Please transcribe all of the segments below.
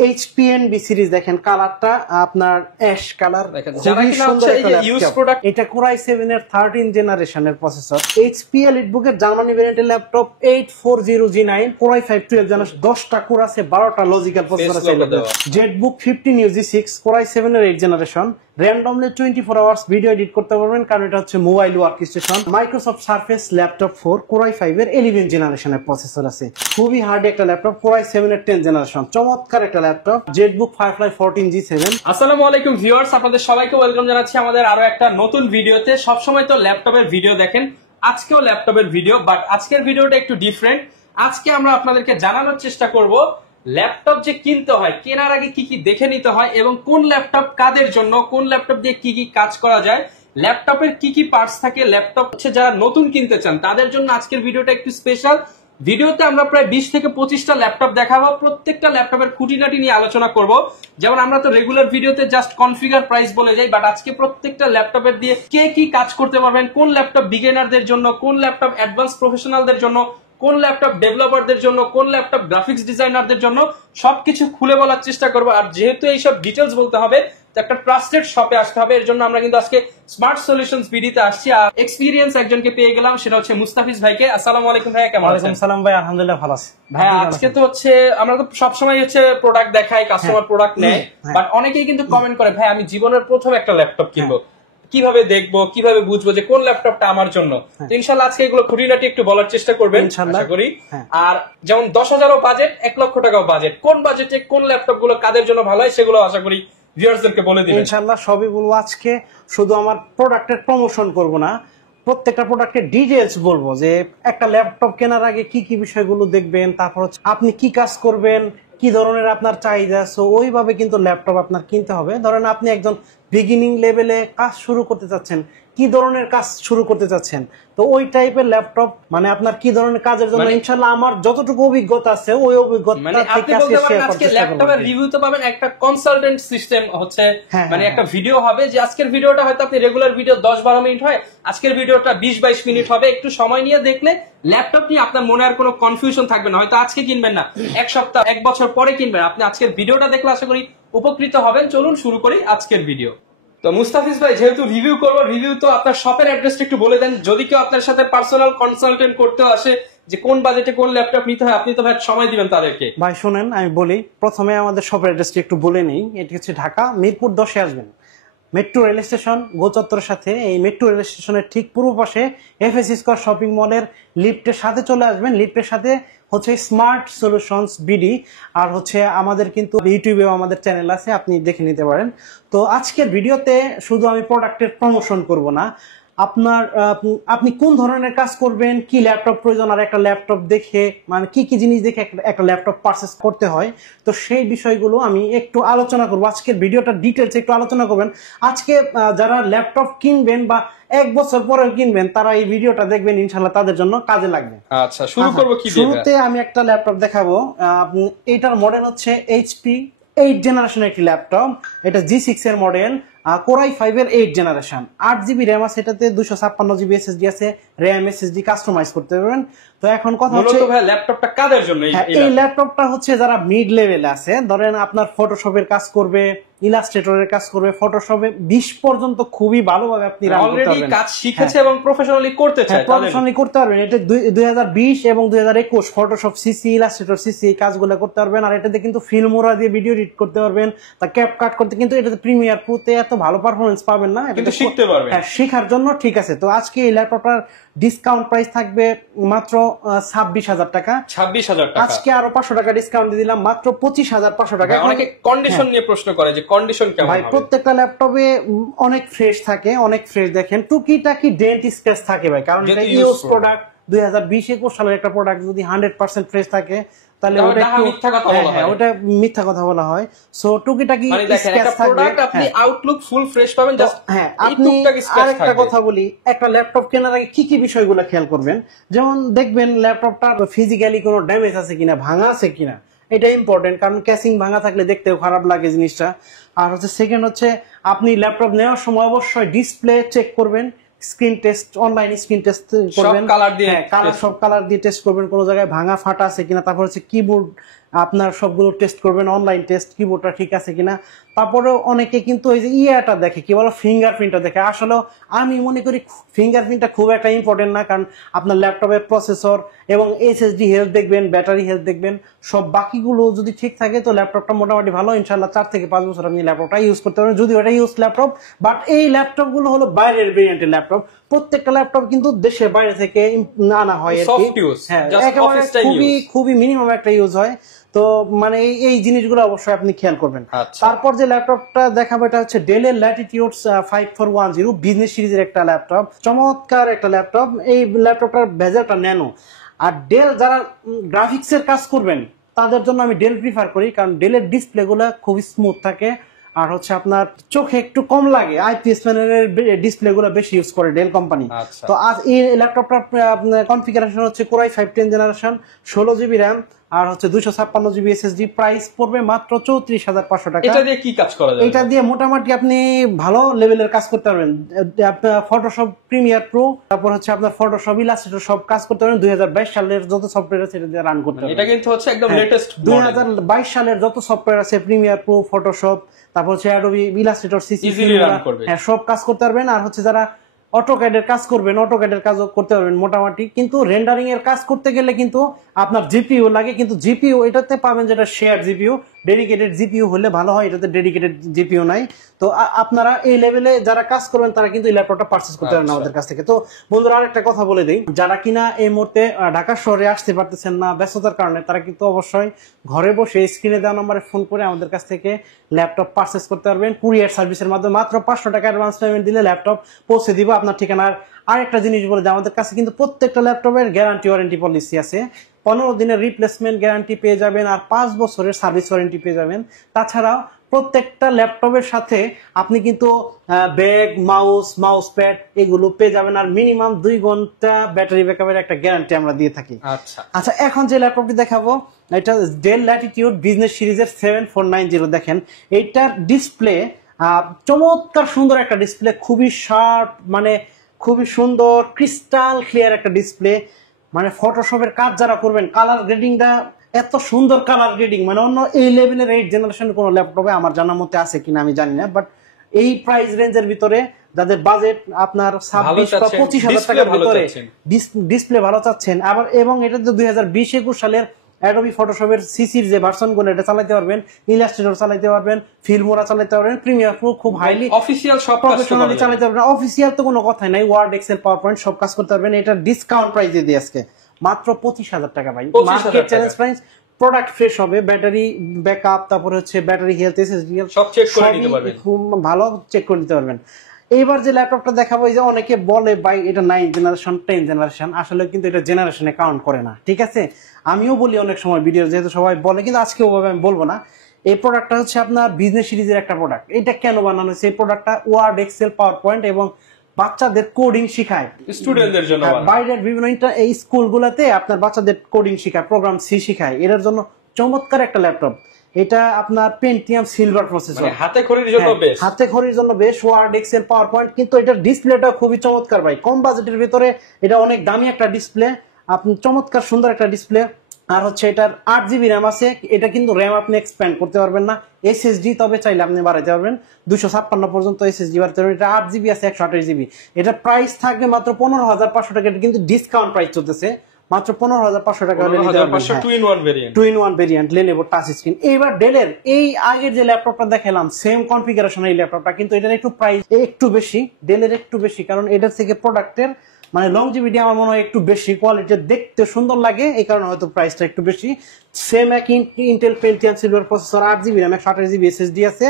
HPNB series দেখেন, কালারটা আপনার অ্যাশ কালার, খুবই সুন্দর একটা ল্যাপটপ। এটা Core i7 এর 13 জেনারেশনের প্রসেসর। HP EliteBook এর জার্মানি ভেরিয়েন্টের laptop 840G9 Core i5 12 generation, 10টা কোর আছে, 12টা লজিক্যাল প্রসেসর আছে। ZBook 15UG6 Core i7 এর 8 জেনারেশন, র্যান্ডমলি 24 আওয়ার্স ভিডিও এডিট করতে পারবেন, কারণ এটা হচ্ছে mobile workstation. Microsoft Surface laptop 4 Core i5 এর 11 জেনারেশনের প্রসেসর আছে। খুবই হার্ড একটা ল্যাপটপ, Core i7 এর 10 জেনারেশন, চমৎকার একটা ল্যাপটপ। ZBook Firefly 14G7। আসসালামু আলাইকুম ভিউয়ার্স, আপনাদের সবাইকে ওয়েলকাম জানাচ্ছি আমাদের আরো একটা নতুন ভিডিওতে। সবসময় তো ল্যাপটপের ভিডিও দেখেন, আজকেও ল্যাপটপের ভিডিও, বাট আজকের ভিডিওটা একটু ডিফারেন্ট। আজকে আমরা আপনাদেরকে জানানোর চেষ্টা করব ল্যাপটপ যে কিনতে হয়, কেনার আগে কি কি দেখে নিতে হয়, এবং কোন ল্যাপটপ কাদের জন্য, কোন ল্যাপটপ দিয়ে কি কি কাজ করা যায়, ল্যাপটপের কি কি পার্টস থাকে, ল্যাপটপ হচ্ছে যারা নতুন কিনতে চান তাদের জন্য আজকের ভিডিওটা একটু স্পেশাল। ভিডিওতে আমরা প্রায় 20 থেকে 25টা ল্যাপটপ দেখাবো, প্রত্যেকটা ল্যাপটপের খুঁটিনাটি নিয়ে আলোচনা করব। যেমন আমরা তো রেগুলার ভিডিওতে জাস্ট কনফিগার প্রাইস বলে যাই, বাট আজকে প্রত্যেকটা ল্যাপটপের দিয়ে কে কি কাজ করতে পারবেন, কোন ল্যাপটপ বিগিনারদের জন্য, কোন ল্যাপটপ অ্যাডভান্স প্রফেশনালদের জন্য, কোন ল্যাপটপ ডেভেলপারদের জন্য, কোন ল্যাপটপ গ্রাফিক্স ডিজাইনারদের জন্য, সবকিছু খুলে বলার চেষ্টা করব। আর যেহেতু এইসব ডিটেলস বলতে হবে, একটা ট্রাস্টেড শপে আসতে হবে। এর জন্য আমরা কিন্তু আজকে স্মার্ট সলিউশনস বিডিতে আসছি, আর এক্সপেরিয়েন্স একজনকে পেয়ে গেলাম, সেটা হচ্ছে মুস্তাফিজ ভাইকে। আসসালামু আলাইকুম ভাই, কেমন আছেন? ওয়ালাইকুম সালাম ভাই, আলহামদুলিল্লাহ ভালো আছি ভাই। আজকে তো হচ্ছে আমরা তো সবসময় হচ্ছে প্রোডাক্ট দেখাই, কাস্টমার প্রোডাক্ট নেয়, বাট অনেকেই কিন্তু কমেন্ট করে ভাই আমি জীবনের প্রথম একটা ল্যাপটপ কিনবো, কিভাবে দেখবো, কিভাবে বুঝবো যে কোন ল্যাপটপটা আমার জন্য। তো ইনশাআল্লাহ আজকে এগুলো খুঁটিনাটি একটু বলার চেষ্টা করবেন আশা করি। আর যেমন 10,000ও বাজেট, 1 লক্ষ টাকাও বাজেট, কোন বাজেটে কোন ল্যাপটপ গুলো কাদের জন্য ভালো হয় সেগুলো আশা করি ভিউয়ারদেরকে বলে দিবেন ইনশাআল্লাহ। সবই বলবো আজকে, শুধু আমার প্রোডাক্টের প্রমোশন করব না, প্রত্যেকটা প্রোডাক্টের ডিটেইলস বলবো যে একটা ল্যাপটপ কেনার আগে কি কি বিষয়গুলো দেখবেন, তারপর হচ্ছে আপনি কি কাজ করবেন, কি ধরনের আপনার চাহিদা, সো ওইভাবে কিন্তু ল্যাপটপ আপনার কিনতে হবে। ধরেন আপনি একজন বিগিনিং লেভেলে কাজ শুরু করতে চাচ্ছেন, কি ধরনের কাজ শুরু করতে চাচ্ছেন, তো ওই টাইপের ল্যাপটপ মানে আপনার কি ধরনের কাজের জন্য ইনশাআল্লাহ আমার যতটুকু অভিজ্ঞতা আছে ওই অভিজ্ঞতা থেকে আজকে শেয়ার করতে চাই। ল্যাপটপের রিভিউ তো পাবেন, একটা কনসালটেন্ট সিস্টেম হচ্ছে, মানে একটা ভিডিও হবে যে আজকের ভিডিওটা হয়তো আপনি রেগুলার ভিডিও 10-12 মিনিট হয়, আজকের ভিডিওটা 20-22 মিনিট হবে। একটু সময় নিয়ে দেখলে ল্যাপটপ নিয়ে আপনার মনে আর কোনো কনফিউশন থাকবে না। হয়তো আজকে কিনবেন না, 1 সপ্তাহ 1 বছর পরে কিনবেন, আপনি আজকের ভিডিওটা দেখলে আশা করি উপকৃত হবেন। চলুন শুরু করি আজকের ভিডিও। তো মুস্তাফিজ ভাই, যেহেতু রিভিউ করবো, রিভিউ তো আপনার শপের অ্যাড্রেসটা একটু বলে দেন, যদি কেউ আপনার সাথে পার্সোনাল কনসালটেন্ট করতে আসে যে কোন বাজেটে কোন ল্যাপটপ নিতে হয়, আপনি তো ভাই সময় দিবেন তাদেরকে। ভাই শুনেন, আমি বলি, প্রথমে আমাদের শপের অ্যাড্রেসটা একটু বলে নিই। এটি হচ্ছে ঢাকা মিরপুর 10-এ আসবেন, মেট্রো রেল স্টেশন গোচত্বরের সাথে। এই মেট্রো রেল স্টেশনের ঠিক পূর্ব পাশে FS স্কয়ার শপিং মলের লিফটের সাথে চলে আসবেন। লিফটের সাথে হচ্ছে স্মার্ট সলিউশনস বিডি, আর হচ্ছে আমাদের কিন্তু ইউটিউবেও আমাদের চ্যানেল আছে, আপনি দেখে নিতে পারেন। তো আজকের ভিডিওতে শুধু আমি প্রোডাক্টের প্রমোশন করব না, আপনার আপনি কোন ধরনের কাজ করবেন, কি ল্যাপটপ প্রয়োজন, আর একটা ল্যাপটপ দেখে মানে কি কি জিনিস দেখে একটা ল্যাপটপ পারচেজ করতে হয়, তো সেই বিষয়গুলো আমি একটু আলোচনা করবো। আজকের ভিডিওটা ডিটেলস একটু আলোচনা করবেন। আজকে যারা ল্যাপটপ কিনবেন বা 1 বছর পরে কিনবেন, তারা এই ভিডিওটা দেখবেন, ইনশাআল্লাহ তাদের জন্য কাজে লাগবে। আচ্ছা, শুরু করব কি দিয়ে? শুরুতে আমি একটা ল্যাপটপ দেখাবো। এটার মডেল হচ্ছে HP 8 জেনারেশনের একটি ল্যাপটপ। এটা G6 এর মডেল, Core i5 এর 8 জেনারেশন, 8GB র্যাম আছে এটাতে, 256GB SSD আছে, র্যাম SSD কাস্টমাইজ করতে পারবেন। তো এখন কথা হচ্ছে ভাই ল্যাপটপটা কাদের জন্য? এই ল্যাপটপটা হচ্ছে যারা মিড লেভেলে আছে, ধরেন আপনার ফটোশপের কাজ করবে, ইলাস্ট্রেটরের কাজ করবে, ফটোশপে 20 পর্যন্ত খুবই ভালোভাবে আপনি অলরেডি কাজ শিখেছে এবং প্রফেশনালি করতে চায়, প্রফেশনালি করতে পারবেন। এটা 2020 এবং 2021 ফটোশপ সিসি, ইলাস্ট্রেটর সিসি এই কাজগুলো করতে পারবেন। আর এটাতে কিন্তু ফিল্মোরা দিয়ে ভিডিও এডিট করতে পারবেন, তা ক্যাপকাট করতে, কিন্তু এটাতে প্রিমিয়ার প্রোতে এত ভালো পারফরম্যান্স পাবেন না, কিন্তু শিখতে পারবেন। হ্যাঁ, শেখার জন্য ঠিক আছে। তো আজকে এই ল্যাপটপটার ডিসকাউন্ট প্রাইস থাকবে মাত্র 26,000 টাকা। 26,000 টাকা। আজকে আরো 500 টাকা ডিসকাউন্ট দিয়ে দিলাম, মাত্র 25,500 টাকা। অনেকে কন্ডিশন নিয়ে প্রশ্ন করে যে কন্ডিশন কেমন হবে? ভাই প্রত্যেকটা ল্যাপটপে অনেক ফ্রেশ থাকে, অনেক ফ্রেশ দেখেন, টুকিটাকি ডেন্ট স্ক্র্যাচ থাকে ভাই, কারণ এটা ইউজ প্রোডাক্ট, 2020-21 সালের একটা প্রোডাক্ট। যদি 100% ফ্রেশ থাকে তাহলে ওটা মিথ্যা কথা বলা হয়। সো টুকিটাকি স্ক্র্যাচ থাকবে, আপনি আউটলুক ফুল ফ্রেশ পাবেন। জাস্ট হ্যাঁ, আপনি আরেকটা কথা বলি, একটা ল্যাপটপ কেনার আগে কি কি বিষয়গুলো খেয়াল করবেন। যেমন দেখবেন ল্যাপটপটা ফিজিক্যালি কোনো ড্যামেজ আছে কিনা, ভাঙা আছে কিনা, এটা ইম্পর্টেন্ট, কারণ ক্যাসিং ভাঙা থাকলে দেখতেও খারাপ লাগে জিনিসটা। আর হচ্ছে সেকেন্ড হচ্ছে আপনি ল্যাপটপ নেওয়ার সময় অবশ্যই ডিসপ্লে চেক করবেন, screen test, online screen test করবেন, সব কালার দিয়ে টেস্ট করবেন, কোনো জায়গায় ভাঙা ফাটা আছে কিনা। তারপর হচ্ছে কিবোর্ড আপনার সবগুলো টেস্ট করবেন, অনলাইন টেস্ট কিবোর্ডটা ঠিক আছে কিনা। তারপরে অনেকে কিন্তু এই যে ইয়াটা দেখে, কি বলো, ফিঙ্গারপ্রিন্টটা দেখে। আসলে আমি মনে করি ফিঙ্গারপ্রিন্টটা খুব একটা ইম্পর্টেন্ট না, কারণ আপনার ল্যাপটপের প্রসেসর এবং এসএসডি হেলথ দেখবেন, ব্যাটারি হেলথ দেখবেন, সব বাকিগুলো যদি ঠিক থাকে তো ল্যাপটপটা মোটামুটি ভালো। ইনশাল্লাহ 4 থেকে 5 বছর আপনি ল্যাপটপটা ইউজ করতে পারবেন, যদিও এটা ইউজ ল্যাপটপ। বাট এই ল্যাপটপগুলো হলো বাইরের ভেরিয়েন্টের ল্যাপটপ। প্রত্যেকটা ল্যাপটপ কিন্তু দেশের বাইরে থেকে আনা হয় আর কি। হ্যাঁ, একেবারে খুবই মিনিমাম একটা ইউজ হয়। তো মানে এই জিনিসগুলো অবশ্যই আপনি খেয়াল করবেন। তারপর যে ল্যাপটপটা দেখাবো এটা হচ্ছে ডেলের ল্যাটিটিউড 5410 বিজনেস সিরিজের একটা ল্যাপটপ, চমৎকার একটা ল্যাপটপ। এই ল্যাপটপটার বেজেলটা ন্যানো। আর ডেল যারা গ্রাফিক্স এর কাজ করবেন তাদের জন্য আমি ডেল প্রিফার করি, কারণ ডেলের ডিসপ্লে গুলা খুবই স্মুথ থাকে, আর হচ্ছে আপনার চোখে একটু কম লাগে। আইপিএস প্যানেলের ডিসপ্লে গুলো বেশি ইউজ করে ডেল কোম্পানি। তো আজ এই ল্যাপটপটার কনফিগারেশন হচ্ছে কোরাই 5 10 জেনারেশন, 16 জিবি র্যাম, আর হচ্ছে 256 জিবি এসএসডি। প্রাইস পড়বে মাত্র 34,500 টাকা। এটা দিয়ে কি কাজ করা যাবে? এটা দিয়ে মোটামুটি আপনি ভালো লেভেলের কাজ করতে পারবেন। আপনার ফটোশপ প্রিমিয়ার প্রো, তারপর হচ্ছে আপনার ফটোশপ ইলাস্ট্রেটর সব কাজ করতে পারবেন। 2022 সালের যত সফটওয়্যার আছে এটা দিয়ে রান করতে পারবেন। এটা কিন্তু হচ্ছে একদম লেটেস্ট 2022 সালের যত সফটওয়্যার আছে, প্রিমিয়ার প্রো, ফটোশপ, তারপর হচ্ছে অ্যাডোবি ইলাস্ট্রেটর, সিসি, হ্যাঁ সব কাজ করতে পারবেন। আর হচ্ছে যারা অটোক্যাডের কাজ করবেন, অটোক্যাডের কাজও করতে পারবেন মোটামুটি। কিন্তু রেন্ডারিং এর কাজ করতে গেলে কিন্তু আপনার জিপিইউ লাগে, কিন্তু জিপিইউ এটাতে পাবেন যেটা শেয়ার জিপিইউ। ডেডিকেটেড জিপিইউ হলে ভালো হয়, এটাতে ডেডিকেটেড জিপিইউ নাই। তো আপনারা এই লেভেলে যারা কাজ করবেন তারা কিন্তু এই ল্যাপটপটা পারচেজ করতে পারেন আমাদের কাছ থেকে। তো বন্ধুরা আরেকটা কথা বলে দিই, যারা কিনা এই মুহূর্তে ঢাকা শহরে আসতে পারতেছেন না ব্যস্ততার কারণে, তারা কিন্তু অবশ্যই ঘরে বসে স্ক্রিনে দেওয়া নম্বরে ফোন করে আমাদের কাছ থেকে ল্যাপটপ পারচেজ করতে পারবেন কুরিয়ার সার্ভিসের মাধ্যমে। মাত্র 500 টাকা অ্যাডভান্স পেমেন্ট দিলে ল্যাপটপ পৌঁছে দিব আপনার ঠিকানার। আরেকটা জিনিস বলে যে আমাদের কাছে কিন্তু প্রত্যেকটা ল্যাপটপের গ্যারান্টি ওয়ারেন্টি পলিসি আছে। 15 দিনের রিপ্লেসমেন্ট গ্যারান্টি পেয়ে যাবেন, আর 5 বছরের সার্ভিস ওয়ারেন্টি পেয়ে যাবেন। তাছাড়াও প্রত্যেকটা ল্যাপটপের সাথে আপনি কিন্তু ব্যাগ, মাউস প্যাড এগুলো পেয়ে যাবেন, আর মিনিমাম 2 ঘন্টা ব্যাটারি ব্যাকআপের একটা গ্যারান্টি আমরা দিয়ে থাকি। আচ্ছা, এখন যে ল্যাপটপটি দেখাবো এটা ডেল ল্যাটিটিউড বিজনেস সিরিজের 7490। দেখেন এইটার ডিসপ্লে চমৎকার সুন্দর একটা ডিসপ্লে, খুবই শার্প, মানে খুবই সুন্দর ক্রিস্টাল ক্লিয়ার একটা ডিসপ্লে। মানে ফটোশপের কাজ যারা করবেন, কালার গ্রেডিংটা এত সুন্দর কালার গ্রেডিং, মানে অন্য এই লেভেলের 8 জেনারেশনের কোন ল্যাপটপে আমার জানার মতে আছে কিনা আমি জানি না। বাট এই প্রাইস রেঞ্জের ভিতরে যাদের বাজেট আপনার 26 বা 25,000 টাকার ভিতরে ডিসপ্লে ভালো চাচ্ছেন, আবার এবং এটা তো 2020-21 সালের অ্যাডোবি ফটোশপের সিসির যে ভার্সন গুলো এটা চালাতে পারবেন, ইলাস্ট্রেটর চালাতে পারবেন, ফিল্মোরা চালাতে পারবেন, প্রিমিয়ার প্রো খুব হাইলি অফিসিয়াল সব প্রফেশনালি চালাতে পারবেন। অফিসিয়াল তো কোনো কথাই নাই, ওয়ার্ড, এক্সেল, পাওয়ার পয়েন্ট সব কাজ করতে পারবেন। এটা ডিসকাউন্ট প্রাইস দিয়ে দিই আজকে মাত্র 25,000 টাকা ভাই। Market challenge price. Product fresh হবে, ব্যাটারি ব্যাকআপ, তারপর হচ্ছে ব্যাটারি হেলথ, এসএসডি সব চেক করে নিতে পারবেন, ভালো চেক করে নিতে পারবেন। এইবার যে ল্যাপটপটা দেখাবো, এই যে অনেকে বলে ভাই এটা 9 জেনারেশন 10 জেনারেশন, আসলে কিন্তু এটা জেনারেশনে কাউন্ট করে না, ঠিক আছে? আমিও বলি অনেক সময় ভিডিও, যেহেতু সবাই বলে, কিন্তু আজকে ওভাবে আমি বলবো না। এই প্রোডাক্টটা হচ্ছে আপনার বিজনেস সিরিজের একটা প্রোডাক্ট। এটা কেন বানানো হয়েছে? এই প্রোডাক্টটা ওয়ার্ড, এক্সেল, পাওয়ার পয়েন্ট এবং বাচ্চাদের কোডিং শেখায়, স্টুডেন্টদের জন্য। বাইরের বিভিন্ন এই স্কুলগুলোতে আপনার বাচ্চাদের কোডিং শেখায়, প্রোগ্রাম সি শেখায়, এটার জন্য চমৎকার একটা ল্যাপটপ। এটা আপনার পেন্টিয়াম সিলভার প্রসেসর, হাতে খড়ির জন্য বেশ, হাতে খড়ির জন্য বেশ, ওয়ার্ড, এক্সেল, পাওয়ার পয়েন্ট। কিন্তু এটার ডিসপ্লেটা খুবই চমৎকার ভাই, কম বাজেটের ভিতরে এটা অনেক দামি একটা ডিসপ্লে, আপনি চমৎকার সুন্দর একটা ডিসপ্লে। আর হচ্ছে এটার 8 জিবি র্যাম আছে, এটা কিন্তু র্যাম আপনি এক্সপ্যান্ড করতে পারবেন না। এসএসডি তবে চাইলে আপনি বাড়াইতে পারবেন, 256 পর্যন্ত এসএসডি বাড়াতে পারবেন। এটা 8 জিবি আছে, 128 জিবি। এটা প্রাইস থাকবে মাত্র 15,500 টাকা, কিন্তু ডিসকাউন্ট প্রাইস চলতেছে মাত্র 15,500 টাকা হলে নিতে পারবেন। 2-in-1 variant Lenovo touch screen. এবার ডেলের এই আগের যে ল্যাপটপটা দেখালাম সেম কনফিগারেশন এই ল্যাপটপটা, কিন্তু এটার একটু প্রাইস একটু বেশি, ডেলের একটু বেশি, কারণ এটার থেকে প্রোডাক্টের মানে লংজিভিটি আমার মনে হয় একটু বেশি, কোয়ালিটি দেখতে সুন্দর লাগে, এই কারণে হয়তো প্রাইসটা একটু বেশি। সেম এক Intel Pentium silver processor, 8 GB RAM, 128 GB SSD আছে,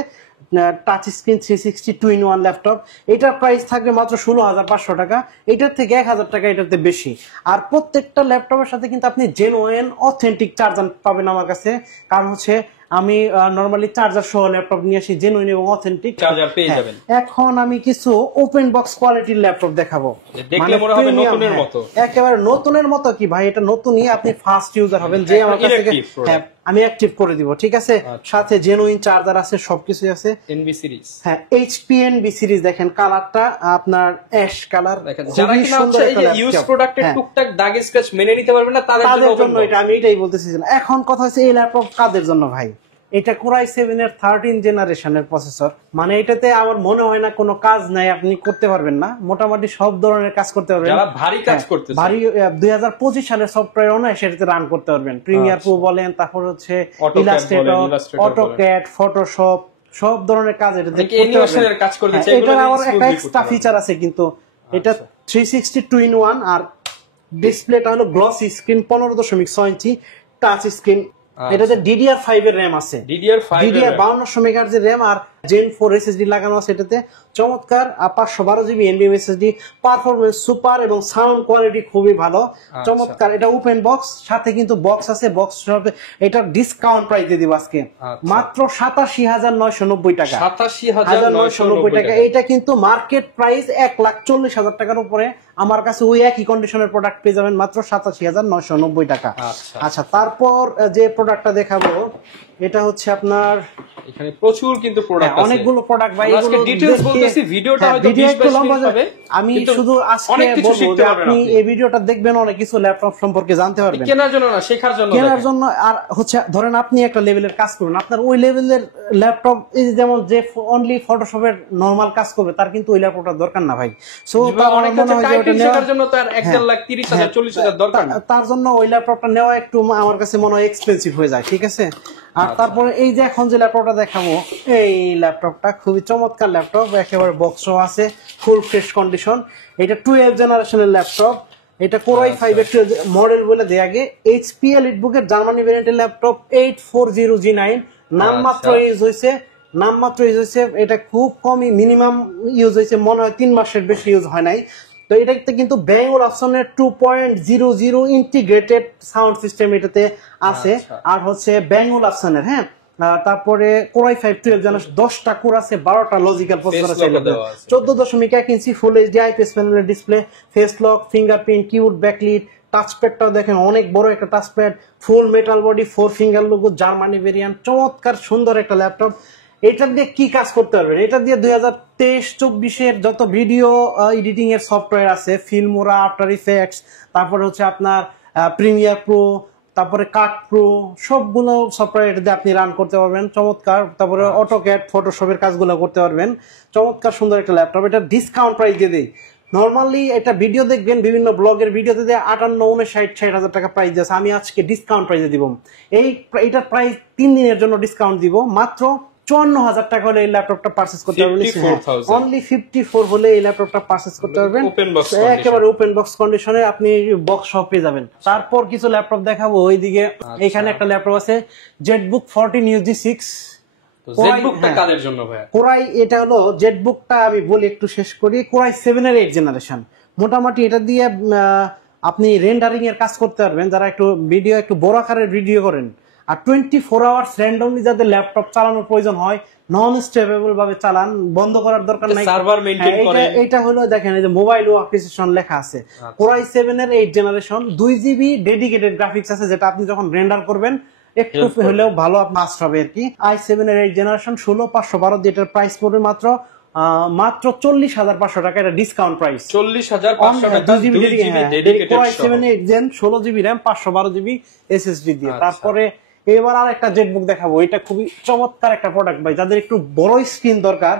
টাচ স্ক্রিন 360 2-in-1 ল্যাপটপ। এটার প্রাইস থাকবে মাত্র 16,500 টাকা, এটার থেকে 1,000 টাকা এটাতে বেশি। আর প্রত্যেকটা ল্যাপটপের সাথে কিন্তু আপনি জেনুইন অথেন্টিক চার্জার পাবেন আমার কাছে, কারণ হচ্ছে আমি নরমালি চার্জার সহ ল্যাপটপ নিয়ে আসি, জেনুইন এবং অথেন্টিক চার্জার পেয়ে যাবেন। এখন আমি কিছু ওপেন বক্স কোয়ালিটির ল্যাপটপ দেখাবো, দেখলে মনে হবে নতুনের মতো, একেবারে নতুনের মতো। কি ভাই, এটা নতুনই, আপনি ফার্স্ট ইউজার হবেন যে আমার কাছ থেকে। আমি অ্যাক্টিভ করে দিব, ঠিক আছে। সাথে জেনুইন চার্জার আছে, সবকিছু আছে। এনবি সিরিজ, হ্যাঁ এইচপি এনবি সিরিজ। দেখেন কালারটা আপনার অ্যাশ কালার, যারা কিনা হচ্ছে এই যে ইউজ প্রোডাক্টের টুকটাক দাগ স্ক্র্যাচ মেনে নিতে পারবে না তাদের জন্য এটা, আমি এটাই বলতেছি। এখন কথা হচ্ছে এই ল্যাপটপ কাদের জন্য ভাই? এটা কোরাই 7 এর 13 জেনারেশনের প্রসেসর, মানে এটাতে আমার মনে হয় না কোনো কাজ নাই আপনি করতে পারবেন না, মোটামুটি সব ধরনের কাজ করতে পারবেন। যারা ভারী কাজ করতে ভারী 2025 সালের সফটওয়্যার অনেক সেটাতে রান করতে পারবেন। প্রিমিয়ার প্রো বলেন, তারপর হচ্ছে ইলাস্ট্রেটর, অটোক্যাড, ফটোশপ, সব ধরনের কাজ এটাতে করতে অ্যানিমেশনের কাজ করতে চাই। এটা আবার একটা এক্সট্রা ফিচার আছে কিন্তু, এটা 360 2-in-1 আর ডিসপ্লেটা হলো গ্লসি স্ক্রিন, 15.6 ইঞ্চি টাচ স্ক্রিন। এটাতে DDR5 এর র‍্যাম আছে, DDR5 5200 মেগাহার্জ এর র‍্যাম আর Gen 4 SSD লাগানো আছে এটাতে। চমৎকার 512 GB NVMe SSD, performance super এবং সাউন্ড কোয়ালিটি খুবই ভালো, চমৎকার। এটা ওপেন বক্স, সাথে কিন্তু বক্স আছে, বক্স সাথে এটা ডিসকাউন্ট প্রাইস দিয়ে দিব আজকে মাত্র 87,990 টাকা। 87,990 টাকা। এটা কিন্তু মার্কেট প্রাইস 1,40,000 টাকার উপরে। আমার কাছে ওই একই কন্ডিশনের প্রোডাক্ট পেয়ে যাবেন মাত্র 87,990 টাকা। আচ্ছা, তারপর যে প্রোডাক্টটা দেখাবো এটা হচ্ছে আপনার, এখানে প্রচুর কিন্তু প্রোডাক্ট আছে, অনেকগুলো প্রোডাক্ট ভাই। আজকে ডিটেইলস বলতেছি, ভিডিওটা হয়তো 20-22 মিনিট হবে। আমি শুধু আজকে বলবো যে আপনি এই ভিডিওটা দেখবেন, অনেক কিছু ল্যাপটপ সম্পর্কে জানতে পারবেন, কেনার জন্য না, শেখার জন্য, কেনার জন্য। আর হচ্ছে ধরেন আপনি একটা লেভেলের কাজ করুন, আপনার ওই লেভেলের ল্যাপটপ, এই যেমন যে অনলি ফটোশপের নরমাল কাজ করবে তার কিন্তু ওই ল্যাপটপটা দরকার না ভাই। সো অনেক কিছু টাইপিং শেখার জন্য তো আর 1,30,000 40,000 দরকার না, তার জন্য ওই ল্যাপটপটা নেওয়া একটু আমার কাছে মনে হয় এক্সপেন্সিভ হয়ে যায়, ঠিক আছে। আর তারপরে এই যে এখন যে ল্যাপটপটা দেখাবো, এই ল্যাপটপটা খুবই চমৎকার ল্যাপটপ, একেবারে বক্সও আছে, ফুল ফ্রেশ কন্ডিশন। এটা 12 জেনারেশনের ল্যাপটপ, এটা কোরাই 5 এর মডেল বলে দেয় আগে। HP এলিটবুক এর জার্মানি ভেরিয়েন্টের ল্যাপটপ, 840G9 নামমাত্র ইউজ হয়েছে। এটা খুব কমই মিনিমাম ইউজ হয়েছে, মনে হয় 3 মাসের বেশি ইউজ হয় নাই। তো এটাতে কিন্তু ব্যাঙ্গল অপশনের 2.00 ইন্টিগ্রেটেড সাউন্ড সিস্টেম এটাতে আছে, আর হচ্ছে ব্যাঙ্গল অপশনের, হ্যাঁ। তারপরে কোরাই 5 12 জেনারেশন, 10টা কোর আছে, 12টা লজিক্যাল প্রসেসর আছে, 14.1 ইঞ্চি ফুল এইচডি আইপিএস প্যানেলের display, face lock, fingerprint, keyboard backlit, টাচপ্যাডটাও দেখেন অনেক বড় একটা touchpad, full metal body, 4 finger logo, Germany variant, চমৎকার সুন্দর একটা ল্যাপটপ। এটা দিয়ে কি কাজ করতে পারবেন? এটা দিয়ে 2023-24 যত ভিডিও এডিটিং এর সফটওয়্যার আছে, ফিল্মোরা, আফটার ইফেক্টস, তারপরে হচ্ছে আপনার প্রিমিয়ার প্রো, তারপরে কাট প্রো, সবগুলো সফটওয়্যার এটা দিয়ে আপনি রান করতে পারবেন, চমৎকার। তারপরে অটোক্যাড, ফটোশপের কাজগুলো করতে পারবেন, চমৎকার সুন্দর একটা ল্যাপটপ। এটা ডিসকাউন্ট প্রাইস দিয়ে দেয়। নর্মালি এটা ভিডিও দেখবেন, বিভিন্ন ব্লগের ভিডিওতে দিয়ে 58-59-60 টাকা প্রাইস দিয়েছে, আমি আজকে ডিসকাউন্ট প্রাইসে দিব। এইটার প্রাইস 3 দিনের জন্য ডিসকাউন্ট দিব, মাত্র 54,000 টাকা হলে এই ল্যাপটপটা পারচেজ করতে পারবেন। অনলি 54 হলে এই ল্যাপটপটা পারচেজ করতে পারবেন, একেবারে ওপেন বক্স কন্ডিশনে আপনি বক্স সহ পেয়ে যাবেন। তারপর কিছু ল্যাপটপ দেখাবো, ওইদিকে এখানে একটা ল্যাপটপ আছে জেটবুক 14 UG6। কোরাই, এটা হলো জেটবুকটা আমি বলি একটু শেষ করি। কোরাই 7 এর 8 জেনারেশন, মোটামুটি এটা দিয়ে আপনি রেন্ডারিং এর কাজ করতে পারবেন, যারা একটু বড় আকারের ভিডিও করেন। আর 24 আওয়ার্স র্যান্ডমলি যাদের ল্যাপটপ চালানোর প্রয়োজন হয়, নন স্টেবল ভাবে চালান, বন্ধ করার দরকার নাই, সার্ভার মেইনটেইন করেন। এটা হলো দেখেন এই যে মোবাইল ওয়ার্কস্টেশন লেখা আছে, কোরাই 7 এর 8 জেনারেশন, 2GB ডেডিকেটেড গ্রাফিক্স আছে, যেটা আপনি যখন রেন্ডার করবেন একটু হলেও ভালো ফাস্ট হবে আর কি। i7 এর 8 জেনারেশন 16,512, এটার প্রাইস পড়বে মাত্র 40,500 টাকা। এটা ডিসকাউন্ট প্রাইস 40,500 টাকা, 2GB dedicated core i 7 8 gen 16GB RAM 512GB SSD দিয়ে। তারপরে এবার আর একটা জেটবুক দেখাবো, এটা খুবই চমৎকার একটা প্রোডাক্ট ভাই, যাদের একটু বড় স্ক্রিন দরকার।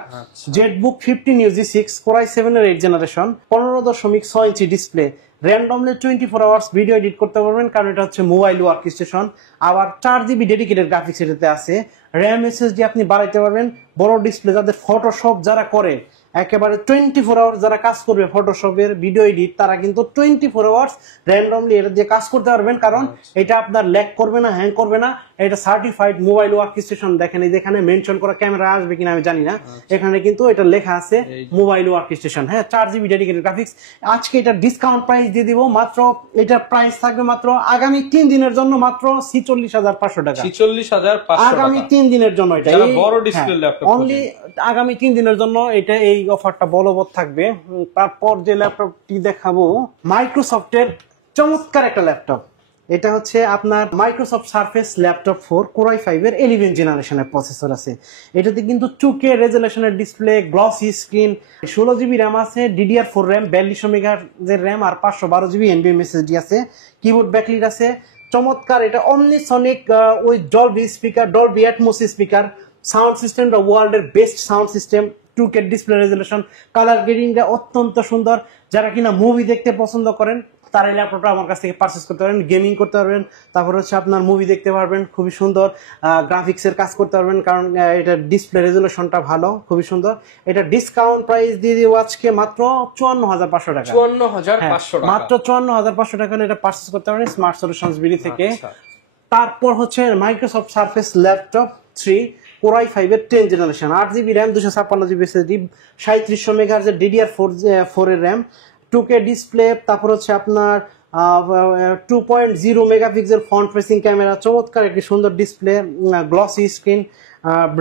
জেটবুক 15 UG6 কোরাই 7 এর 8 generation, 15.6 inch display, randomly 24 hours video edit করতে পারবেন, কারণ এটা হচ্ছে মোবাইল ওয়ার্ক স্টেশন। আবার 4GB ডেডিকেটেড গ্রাফিক্স এটাতে আছে, র্যাম SSD আপনি বাড়াইতে পারবেন, বড় ডিসপ্লে। যাদের ফটোশপ যারা করে, একেবারে 24 আওয়ার্স যারা কাজ করবে ফটোশপের ভিডিও এডিট, তারা কিন্তু 24 আওয়ার্স র্যান্ডমলি এটা দিয়ে কাজ করতে পারবেন, কারণ এটা আপনার ল্যাগ করবে না, হ্যাং করবে না। এটা সার্টিফাইড মোবাইল ওয়ার্ক স্টেশন। দেখেন এই যেখানে মেনশন করা, ক্যামেরা আসবে কিনা আমি জানি না, এখানে কিন্তু এটা লেখা আছে মোবাইল ওয়ার্ক স্টেশন, হ্যাঁ। 4GB dedicated graphics. আজকে এটা ডিসকাউন্ট প্রাইস দিয়ে দিব, মাত্র এটার প্রাইস থাকবে মাত্র আগামী 3 দিনের জন্য মাত্র 46,500 টাকা। 46,500 আগামী 3 দিনের জন্য, এটা বড় ডিসপ্লে ল্যাপটপ অনলি আগামী 3 দিনের জন্য এটা এই অফারটা বলবৎ থাকবে। তারপর যে ল্যাপটপটি দেখাবো, মাইক্রোসফটের চমৎকার একটা ল্যাপটপ, এটা হচ্ছে আপনার Microsoft Surface laptop 4 core i5 এর 11 জেনারেশনের প্রসেসর আছে। এটাতে কিন্তু 2K রেজোলিউশনের display, glossy screen, 16GB RAM আছে, DDR4 র্যাম, 4200 মেগাহার্জের র্যাম আর 512GB NVMe SSD আছে, কিবোর্ড ব্যাকলিট আছে। চমৎকার, এটা অমনিসনিক ওই Dolby speaker, Dolby Atmos speaker, sound সিস্টেমটা ওয়ার্ল্ডের best sound system, 2K display resolution, colour গ্রেডিংটা অত্যন্ত সুন্দর। যারা কিনা মুভি দেখতে পছন্দ করেন তার এই ল্যাপটপটা আমার কাছ থেকে পারচেস করতে পারবেন, গেমিং করতে পারবেন, তারপর হচ্ছে আপনার মুভি দেখতে পারবেন, খুবই সুন্দর গ্রাফিক্সের কাজ করতে পারবেন, কারণ এটা ডিসপ্লে রেজোলিউশনটা ভালো, খুবই সুন্দর। এটা ডিসকাউন্ট প্রাইস দিয়ে দিব আজকে মাত্র 54,500 টাকা। 54,500 টাকা, মাত্র 54,500 টাকা হলে এটা পারচেস করতে পারবেন স্মার্ট সলিউশনস বিডি থেকে। তারপর হচ্ছে Microsoft Surface laptop 3 core i5 এর 10 generation, 8GB RAM, 256GB SSD, 3700 মেগাহার্জের DDR4 এর র্যাম, 2K ডিসপ্লে, তারপর হচ্ছে আপনার 2.0 মেগাপিক্সেল ফ্রন্ট ফেসিং ক্যামেরা, চমৎকার একটি সুন্দর ডিসপ্লে, গ্লসি স্ক্রিন,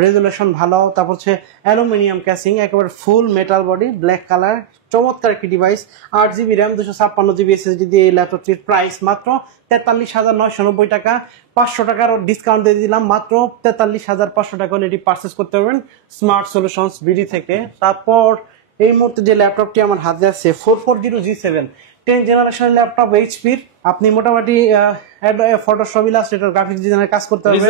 রেজোলিউশন ভালো, তারপর হচ্ছে অ্যালুমিনিয়াম ক্যাসিং, একেবারে ফুল মেটাল বডি, ব্ল্যাক কালার, চমৎকার একটি device. 8GB RAM, 256GB SSD দিয়ে এই ল্যাপটপটির প্রাইস মাত্র 43,990 টাকা। 500 টাকার ডিসকাউন্ট দিয়ে দিলাম, মাত্র 43,500 টাকা হলে এটি পারচেস করতে পারবেন স্মার্ট সলিউশনস বিডি থেকে। তারপর এই মুহূর্তে যে ল্যাপটপটি আমার হাতে আছে 440G7 10 জেনারেশন ল্যাপটপ এইচপির, আপনি মোটামুটি ফটোশপ, ইলাস্ট্রেটর, গ্রাফিক্স ডিজাইনের কাজ করতে পারবেন।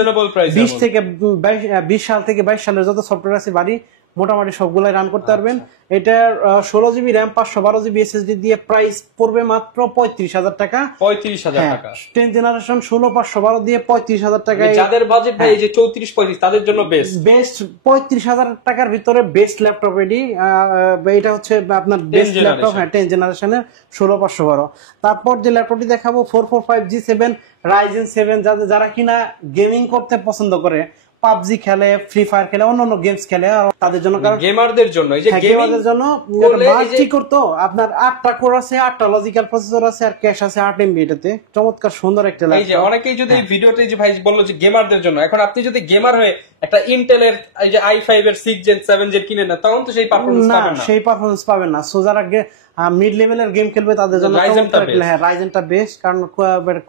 20 সাল থেকে 22 সালের যত সফটওয়্যার আছে বাড়ি মোটামুটি সবগুলাই রান করতে পারবেন। এটার 16GB র্যাম, 512GB SSD দিয়ে প্রাইস পড়বে মাত্র 35,000 টাকা। 35,000 টাকা 10 জেনারেশন 16/512 দিয়ে 35,000 টাকা। যাদের বাজেট ভাই এই যে 34-35 তাদের জন্য বেস্ট 35,000 টাকার ভিতরে বেস্ট ল্যাপটপ এটি। এটা হচ্ছে আপনার বেস্ট ল্যাপটপ, 10 জেনারেশনের 16/512। তারপর যে ল্যাপটপটি দেখাবো 445G7 Ryzen 7, যারা কিনা গেমিং করতে পছন্দ করে, পাবজি খেলে, ফ্রি ফায়ার খেলে, অন্যান্য গেমস খেলে, তাদের জন্য, গেমারদের জন্য, এই যে গেমারদের জন্য মাল্টি কোর, তো আপনার 8টা কোর আছে, 8টা লজিক্যাল প্রসেসর আছে, আর ক্যাশ আছে 8 MB। এটাতে চমৎকার সুন্দর একটা ল্যাপটপ। এই যে অনেকেই যদি এই ভিডিওতে যে ভাই বললো যে গেমারদের জন্য, এখন আপনি যদি গেমার হয়ে একটা ইন্টেলের এই যে i5 এর 6 Gen 7 Gen কিনে না, তখন তো সেই পারফরম্যান্স পাবেন না, সেই পারফরম্যান্স পাবেন না। সো যারা মিড লেভেলের গেম খেলবে তাদের জন্য রাইজেনটা বেস্ট, কারণ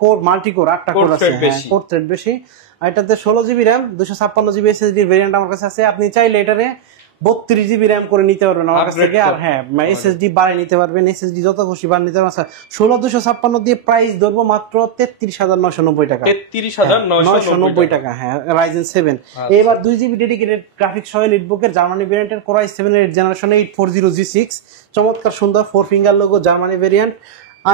কোর মাল্টি কোর 8টা কোর আছে, কোর থ্রেড বেশি। এটাতে 16GB RAM, 256GB SSD variant আমার কাছে আছে। আপনি চাইলে এটারে 32GB র্যাম করে নিতে পারবেন আমার কাছ থেকে, আর SSD বাড়িয়ে নিতে পারবেন, SSD যত খুশি বাড়িয়ে নিতে পারবেন। 16,256 দিয়ে প্রাইস ধরবো মাত্র 33,990 টাকা। 33,990 টাকা, হ্যাঁ, Ryzen 7। এবার 2GB ডেডিকেটেড গ্রাফিক্স সহ এলিটবুকের জার্মানি ভেরিয়েন্টের কোর i7 এর জেনারেশন 840G6, চমৎকার সুন্দর 4 finger logo Germany variant,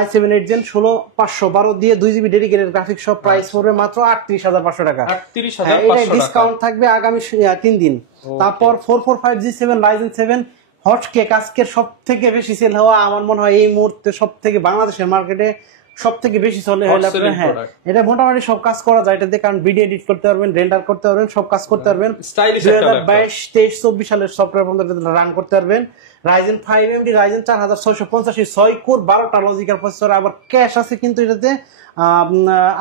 i7 8 Gen 16/512 দিয়ে 2GB ডেডিকেটেড গ্রাফিক্স সহ প্রাইস পড়বে মাত্র 38,500 টাকা। 38,500 এটা ডিসকাউন্ট থাকবে আগামী 3 দিন। তারপর 445G7 Ryzen 7 হটকেক, আজকের সব থেকে বেশি সেল হওয়া, আমার মনে হয় এই মুহূর্তে সব থেকে বাংলাদেশের মার্কেটে সব থেকে বেশি চলে। হ্যাঁ, এটা মোটামুটি সব কাজ করা যায় এটাতে, কারণ ভিডিও এডিট করতে পারবেন, রেন্ডার করতে পারবেন, সব কাজ করতে পারবেন। 2022, 23, 24 সালের সফটওয়্যার পর্যন্ত রান করতে পারবেন। Ryzen 5 MD, Ryzen 4650, 6 কোর, 12টা লজিক্যাল প্রসেসর, আবার ক্যাশ আছে কিন্তু এটাতে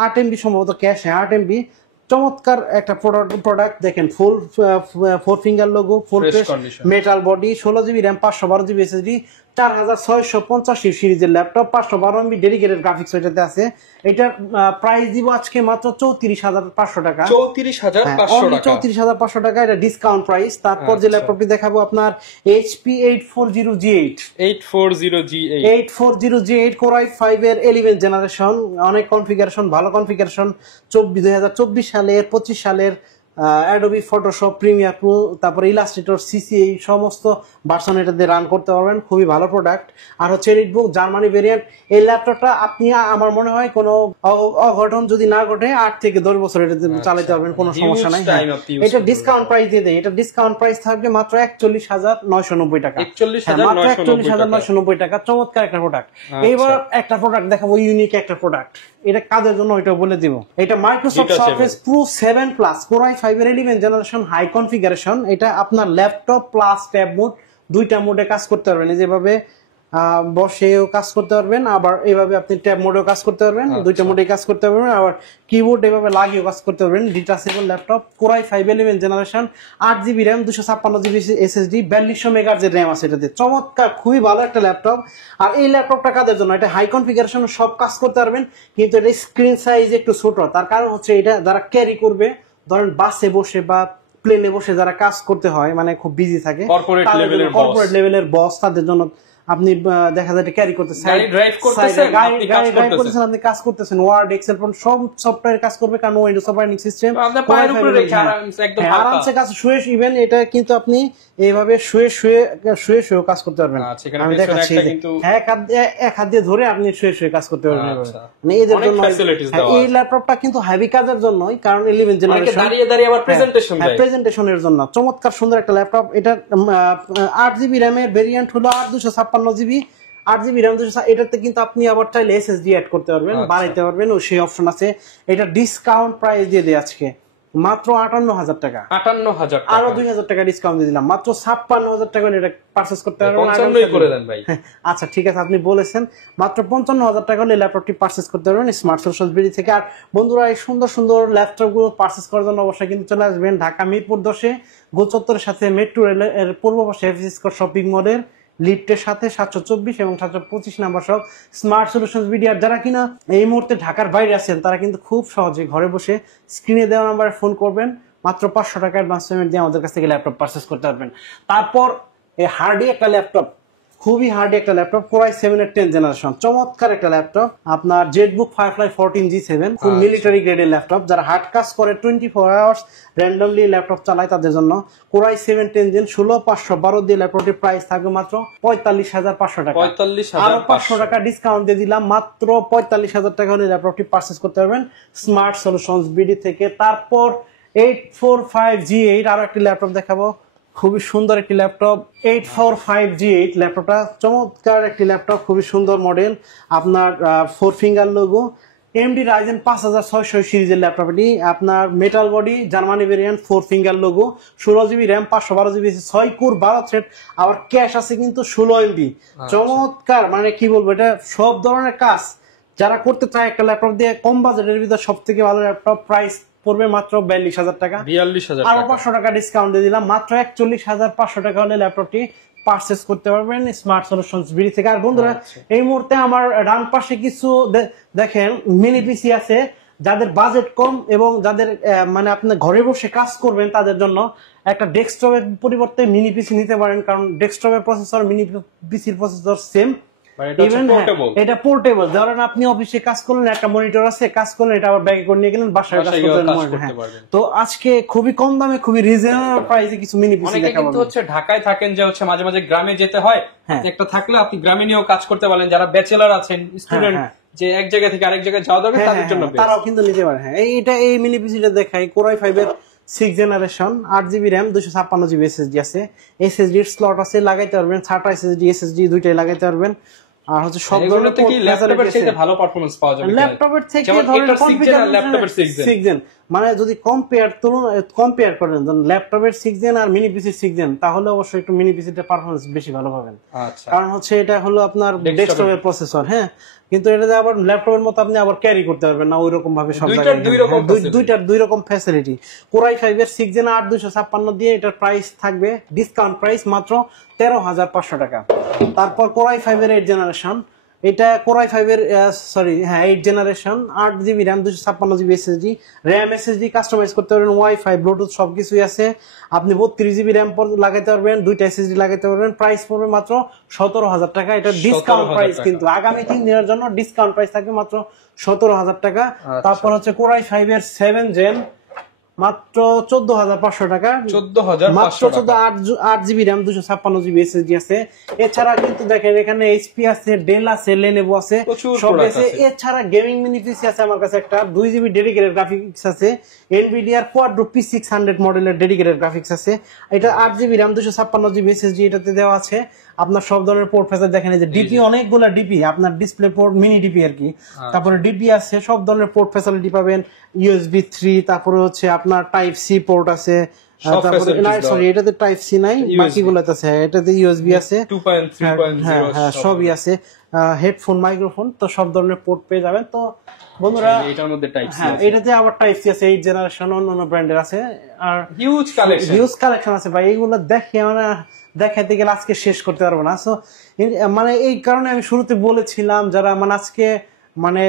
8 MB সম্ভবত ক্যাশ, 8 MB। চমৎকার একটা প্রোডাক্ট দেখেন, ফুল 4 ফিঙ্গার লোগো, ফুল metal body, 16GB RAM, 512GB SSD, 4650 সিরিজের ল্যাপটপ, 512 MB ডেডিকেটেড গ্রাফিক্স এটাতে আছে। এটার প্রাইস দিব আজকে মাত্র 34,500 টাকা। 34,500 টাকা, এটা ডিসকাউন্ট প্রাইস। তারপর যে ল্যাপটপটি দেখাবো আপনার HP 840G8 কোর i5 এর 11 জেনারেশন, অনেক কনফিগারেশন, ভালো কনফিগারেশন, 2024 সালের 25 সালের অ্যাডোবি ফটোশপ, প্রিমিয়ার প্রো, তারপর ইলাস্ট্রেটর, সিসিএই সমস্ত ভার্সন এটাতে রান করতে পারবেন, খুবই ভালো প্রোডাক্ট। আর হচ্ছে এডিটবুক জার্মানি ভেরিয়েন্ট। এই ল্যাপটপটা আপনি, আমার মনে হয় কোনো অঘটন যদি না ঘটে 8 থেকে 10 বছর এটাতে চালাতে পারবেন, কোনো সমস্যা নাই। এটা ডিসকাউন্ট প্রাইস দিয়ে দেয়, এটা ডিসকাউন্ট প্রাইস থাকবে মাত্র 41,990 টাকা। 41,990 টাকা, চমৎকার একটা প্রোডাক্ট। এইবার একটা প্রোডাক্ট দেখাবো, ইউনিক একটা প্রোডাক্ট। এটা কাদের জন্য ওইটা বলে দিব। এটা Microsoft surface pro 7 plus core i5 এর 11 জেনারেশন হাই কনফিগারেশন। এটা আপনার ল্যাপটপ প্লাস ট্যাব মোড, দুইটা মোডে কাজ করতে পারবেন। যেভাবে বসেও কাজ করতে পারবেন, আবার এইভাবে আপনি ট্যাব মোডেও কাজ করতে পারবেন, দুইটা মোডে কাজ করতে পারবেন, আবার কিবোর্ড এভাবে লাগিয়েও কাজ করতে পারবেন। Detachable laptop, core i 5 11 generation, 8GB RAM, 256GB SSD, 4200 মেগাহার্টজের র্যাম আছে এটাতে। চমৎকার, খুবই ভালো একটা ল্যাপটপ। আর এই ল্যাপটপটা কাদের জন্য? এটা হাই কনফিগারেশন সব কাজ করতে পারবেন, কিন্তু এটা স্ক্রিন সাইজ একটু ছোট। তার কারণ হচ্ছে এটা যারা ক্যারি করবে, ধরেন বাসে বসে বা প্লেনে বসে যারা কাজ করতে হয়, মানে খুব বিজি থাকে, কর্পোরেট লেভেলের বস, তাদের জন্য আপনি দেখা যায় ক্যারি করতেছেন, গাড়ি ড্রাইভ করতেছেন, আপনি কাজ করতেছেন, ওয়ার্ড, এক্সেল, সব সফটওয়্যার কাজ করবে, কারণ উইন্ডোজ অপারেটিং সিস্টেম আরামসে কাজ শুয়ে। ইভেন এটা কিন্তু আপনি এইভাবে শুয়ে কাজ করতে পারবেন। আমি দেখাচ্ছি, এক হাত দিয়ে ধরে আপনি শুয়ে কাজ করতে পারবেন। মানে এদের জন্য এই ল্যাপটপটা কিন্তু হেভি কাজের জন্যই, কারণ 11 জেনারেশন, দাঁড়িয়ে আবার প্রেজেন্টেশনের জন্য চমৎকার সুন্দর একটা ল্যাপটপ। এটা 8GB র্যামের ভেরিয়েন্ট হলো 256GB, 8GB র্যাম, এটাতে কিন্তু আপনি আবার চাইলে SSD অ্যাড করতে পারবেন, বাড়াইতে পারবেন, ও সেই অপশন আছে। এটা ডিসকাউন্ট প্রাইস দিয়ে দেয় আজকে মাত্র 58,000 টাকা, 58,000 টাকা, আরো 2,000 টাকা ডিসকাউন্ট দিয়ে দিলাম, মাত্র 56,000 টাকা এটা পারচেজ করতে পারবেন। 55 করে দেন ভাই। আচ্ছা ঠিক আছে, আপনি বলেছেন, মাত্র 55,000 টাকা হলে ল্যাপটপটি পারচেজ করতে পারবেন স্মার্ট সলিউশনস বিডি থেকে। আর বন্ধুরা, এই সুন্দর সুন্দর ল্যাপটপ গুলো পারচেজ করার জন্য অবশ্যই কিন্তু চলে আসবেন ঢাকা মিরপুর 10-এ গোল চত্বরের সাথে মেট্রো রেলের পূর্ব পাশে এফএসি স্কয়ার শপিং মলের লিফটের সাথে 724 এবং 725 নাম্বার সব স্মার্ট সলিউশনস বিডি। আর যারা কিনা এই মুহূর্তে ঢাকার বাইরে আছেন, তারা কিন্তু খুব সহজে ঘরে বসে স্ক্রিনে দেওয়া নাম্বারে ফোন করবেন, মাত্র 500 টাকা অ্যাডভান্স পেমেন্ট দিয়ে আমাদের কাছ থেকে ল্যাপটপ পারচেজ করতে পারবেন। তারপর এই হার্ডি একটা ল্যাপটপ, খুবই হার্ডি একটা ল্যাপটপ, কোরাই 7 এর 10 জেনারেশন, চমৎকার একটা ল্যাপটপ। আপনার জেটবুক ফায়ারফ্লাই 14G7, খুব মিলিটারি গ্রেডের ল্যাপটপ। যারা হার্ড কাজ করে 24 আওয়ার্স র্যান্ডমলি ল্যাপটপ চালায়, তাদের জন্য কোরাই 7 10 জেন 16512 দিয়ে ল্যাপটপটির প্রাইস থাকবে মাত্র 45,500 টাকা। 45,500, আরো 500 টাকা ডিসকাউন্ট দিয়ে দিলাম, মাত্র 45,000 টাকা হলে ল্যাপটপটি পারচেজ করতে পারবেন স্মার্ট সলিউশনস বিডি থেকে। তারপর 845G8 আরো একটি ল্যাপটপ দেখাবো, খুবই সুন্দর একটি ল্যাপটপ। 845G8 ল্যাপটপটা চমৎকার একটি ল্যাপটপ, খুবই সুন্দর মডেল। আপনার 4 ফিঙ্গার লোগো, AMD Ryzen 5600 সিরিজের ল্যাপটপ এটি। আপনার metal body, Germany variant, 4 finger logo, 16GB RAM, 512GB, 6 core, 12 thread, আবার ক্যাশ আছে কিন্তু 16MB। চমৎকার, মানে কি বলবো, এটা সব ধরনের কাজ যারা করতে চায় একটা ল্যাপটপ দিয়ে, কম বাজেটের ভিতর সব থেকে ভালো ল্যাপটপ, প্রাইস পড়বে মাত্র 42,000 টাকা। 42,000 আরো 500 টাকা ডিসকাউন্ট দিয়ে দিলাম, মাত্র 41,500 টাকা হলে ল্যাপটপটি পারচেজ করতে পারবেন স্মার্ট সলিউশনস বিডি থেকে। আর বন্ধুরা, এই মুহূর্তে আমার ডান পাশে কিছু দেখেন মিনি পিসি আছে, যাদের বাজেট কম এবং যাদের মানে আপনি ঘরে বসে কাজ করবেন, তাদের জন্য একটা ডেস্কটপের পরিবর্তে মিনি পিসি নিতে পারেন, কারণ ডেস্কটপের প্রসেসর মিনি পিসির প্রসেসর সেম। এটা পোর্টেবল, ধরেন আপনি অফিসে কাজ করলেন, একটা মনিটর আছে, কাজ করলেন, এটা আবার ব্যাগে করে নিয়ে গেলেন, বাসায় কাজ করতে পারবেন। তো আজকে খুবই কম দামে, খুবই রিজনেবল প্রাইসে কিছু মিনি পিসি দেখাবো। কিন্তু হচ্ছে ঢাকায় থাকেন, যে হচ্ছে মাঝে মাঝে গ্রামে যেতে হয়, একটা থাকলে আপনি গ্রামে নিয়েও কাজ করতে পারেন। যারা ব্যাচেলর আছেন, স্টুডেন্ট, যে এক জায়গা থেকে আরেক জায়গায় যাওয়া দরকার, তাদের জন্য তারাও কিন্তু নিতে পারে। হ্যাঁ, এই মিনি পিসিটা দেখাই, কোরাই 5 এর 6 generation, 8GB RAM, 256GB SSD আছে, SSD এর স্লট আছে, লাগাইতে পারবেন, SATA SSD দুইটাই লাগাইতে পারবেন। আর হচ্ছে সব ধরনের ল্যাপটপের থেকে ভালো পারফরম্যান্স পাওয়া যাবে, ল্যাপটপের থেকে ধরেন ল্যাপটপের 6 জেন, মানে যদি কম্পেয়ার করেন ল্যাপটপের 6 জেন আর মিনি পিসির 6 জেন, তাহলে অবশ্যই একটু মিনি পিসিটা পারফরম্যান্স বেশি ভালো পাবেন। কারণ হচ্ছে এটা হলো আপনার ডেস্কটপের প্রসেসর, হ্যাঁ, কিন্তু এটা আবার ল্যাপটপের মতো আপনি আবার ক্যারি করতে পারবেন না ওইরকম ভাবে, সব জায়গায় দুইটার দুই রকম ফ্যাসিলিটি। কোরাই 5 এর 6 জেন 8256 দিয়ে এটার প্রাইস থাকবে ডিসকাউন্ট প্রাইস মাত্র 13,500 টাকা। তারপর কোরাই 5 এর 8 জেনারেশন, এটা কোরাই 5 এর 8 generation, 8GB RAM, 256GB SSD, RAM SSD customise করতে পারবেন, ওয়াইফাই ব্লুটুথ সবকিছুই আছে। আপনি 32GB র্যাম লাগাইতে পারবেন, দুইটা SSD লাগাইতে পারবেন। প্রাইস পড়বে মাত্র 17,000 টাকা। এটা ডিসকাউন্ট প্রাইস, কিন্তু আগামী 3 দিনের জন্য ডিসকাউন্ট প্রাইস থাকবে মাত্র 17,000 টাকা। তারপর হচ্ছে কোরাই 5 এর 7 জেন, মাত্র 14,500 টাকা, 8GB র্যাম, 256GB SSD আছে। এছাড়া কিন্তু দেখেন এখানে HP আছে, ডেল আছে, লেনোভো আছে, সব আছে। এছাড়া গেমিং মিনি পিসি আছে আমার কাছে একটা, 2GB ডেডিকেটেড গ্রাফিক্স আছে, NVIDIA Quadro P600 মডেলের ডেডিকেটেড গ্রাফিক্স আছে। এটা 8GB র্যাম, 256GB SSD এটাতে দেওয়া আছে। আপনার সব ধরনের পোর্ট ফেসার দেখেন, এই যে ডিপি, অনেকগুলা ডিপি, আপনার ডিসপ্লে পোর্ট, মিনি ডিপি আর কি। তারপরে ডিপি আছে, সব ধরনের পোর্ট ফ্যাসিলিটি পাবেন, USB 3, তারপরে হচ্ছে আপনার টাইপ সি পোর্ট আছে, সব তারপরে facilities না দেওয়া। সরি এটাতে টাইপ সি নাই, USB বাকিগুলোতে আছে, এটাতে ইউএসবি আছে, 2.3.0 হ্যাঁ হ্যাঁ সবই আছে, হেডফোন, মাইক্রোফোন, তো সব ধরনের পোর্ট পেয়ে যাবেন। তো বন্ধুরা এটার মধ্যে টাইপ সি হ্যাঁ আছে, এটাতে আবার টাইপ সি আছে, 8 জেনারেশন অন্যান্য ব্র্যান্ডের আছে, আর হিউজ কালেকশন। হিউজ কালেকশন আছে ভাই। এইগুলো দেখে মানে দেখাতে গেলে আজকে শেষ করতে পারবো না। সো মানে এই কারণে আমি শুরুতে বলেছিলাম যারা মানে আজকে মানে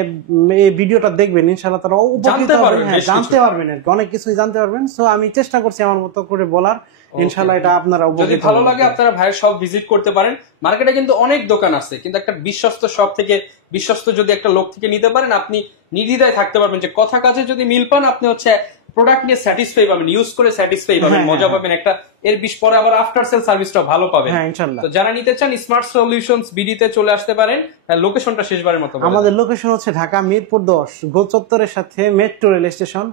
এই ভিডিওটা দেখবেন ইনশাআল্লাহ তারা উপকৃত জানতে হবেন, পারবেন, হ্যাঁ বেশ জানতে পারবেন আর কি, অনেক কিছুই জানতে পারবেন। সো আমি চেষ্টা করছি আমার মতো করে বলার, ইনশাআল্লাহ এটা আপনারা যদি উপকৃত ভালো হবেন। লাগে আপনারা ভাইয়ের সব ভিজিট করতে পারেন। মার্কেটে কিন্তু অনেক দোকান আছে, কিন্তু একটা বিশ্বস্ত শপ থেকে, বিশ্বস্ত যদি একটা লোক থেকে নিতে পারেন, আপনি নির্দ্বিধায় থাকতে পারবেন যে কথা কাজে যদি মিল পান, আপনি হচ্ছে প্রোডাক্ট নিয়ে স্যাটিসফাই পাবেন, ইউজ করে স্যাটিসফাই পাবেন, হ্যাঁ, মজা হ্যাঁ, পাবেন, একটা এর পরে আবার আফটার সেল সার্ভিসটা ভালো পাবেন। হ্যাঁ ইনশাআল্লাহ। তো যারা নিতে চান স্মার্ট সলিউশনস বিডিতে চলে আসতে পারেন। লোকেশনটা শেষবারের মতো বলে দেন। আমাদের লোকেশন হচ্ছে ঢাকা মিরপুর 10 গোল চত্বরের সাথে মেট্রো রেল স্টেশন,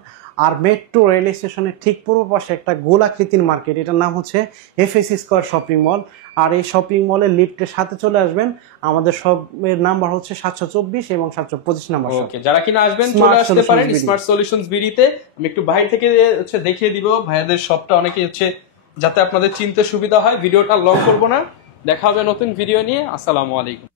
আর মেট্রো রেল স্টেশনের ঠিক পূর্ব পাশে একটা গোলাকৃতির মার্কেট, এটার নাম হচ্ছে এফএসি স্কয়ার শপিং মল। আর এই শপিং মলের লিফটের সাথে চলে আসবেন, আমাদের শপের নাম্বার হচ্ছে 724 এবং 725 নাম্বার। ওকে, যারা কিনা আসবেন Smart চলে আসতে Solutions পারেন BD স্মার্ট সলিউশনস বিডিতে। আমি একটু বাইরে থেকে হচ্ছে দেখিয়ে দিব ভাইয়াদের শপটা, অনেকে হচ্ছে যাতে আপনাদের চিনতে সুবিধা হয়। ভিডিওটা লং করব না, দেখা হবে নতুন ভিডিও নিয়ে। আসসালামু আলাইকুম।